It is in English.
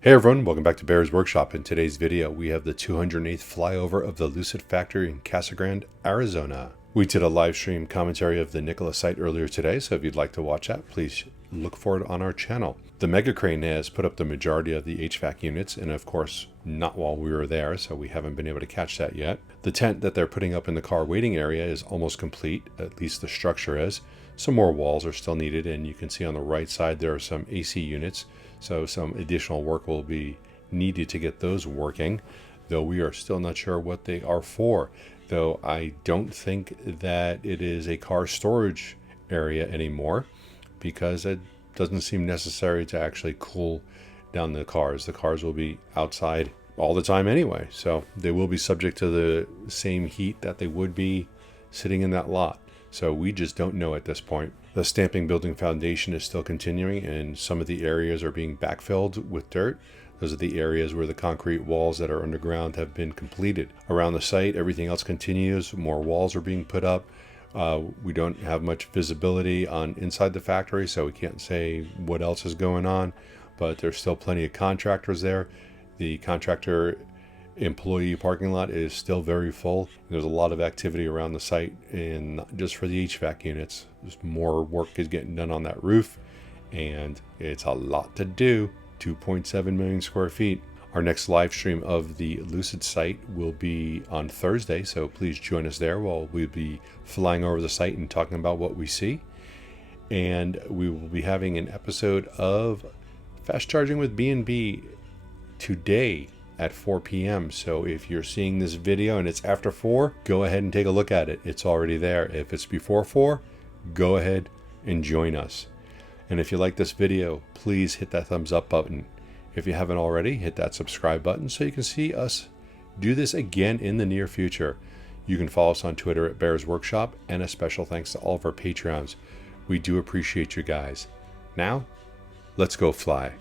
Hey everyone, welcome back to Bear's Workshop. In today's video, we have the 208th flyover of the Lucid factory in Casa Grande, Arizona. We did a live stream commentary of the Nikola site earlier today, so if you'd like to watch that, please look for it on our channel. The mega crane has put up the majority of the HVAC units, and of course, not while we were there, so we haven't been able to catch that yet. The tent that they're putting up in the car waiting area is almost complete, at least the structure is. Some more walls are still needed, and you can see on the right side there are some AC units, so some additional work will be needed to get those working, though we are still not sure what they are for. Though I don't think that it is a car storage area anymore, because it doesn't seem necessary to actually cool down the cars. The cars will be outside all the time anyway, so they will be subject to the same heat that they would be sitting in that lot. So we just don't know at this point. The stamping building foundation is still continuing, and some of the areas are being backfilled with dirt. Those are the areas where the concrete walls that are underground have been completed. Around the site, everything else continues. More walls are being put up. We don't have much visibility on inside the factory, so we can't say what else is going on, but there's still plenty of contractors there. The contractor employee parking lot is still very full. There's a lot of activity around the site, and not just for the HVAC units. There's more work is getting done on that roof, and it's a lot to do. 2.7 million square feet. Our next live stream of the Lucid site will be on Thursday, so please join us there while we'll be flying over the site and talking about what we see. And we will be having an episode of Fast Charging with B&B today at 4 p.m. So if you're seeing this video and it's after 4, go ahead and take a look at it. It's already there. If it's before 4, go ahead and join us. And if you like this video, please hit that thumbs up button. If you haven't already, hit that subscribe button so you can see us do this again in the near future. You can follow us on Twitter at Bears Workshop, and a special thanks to all of our Patreons. We do appreciate you guys. Now, let's go fly.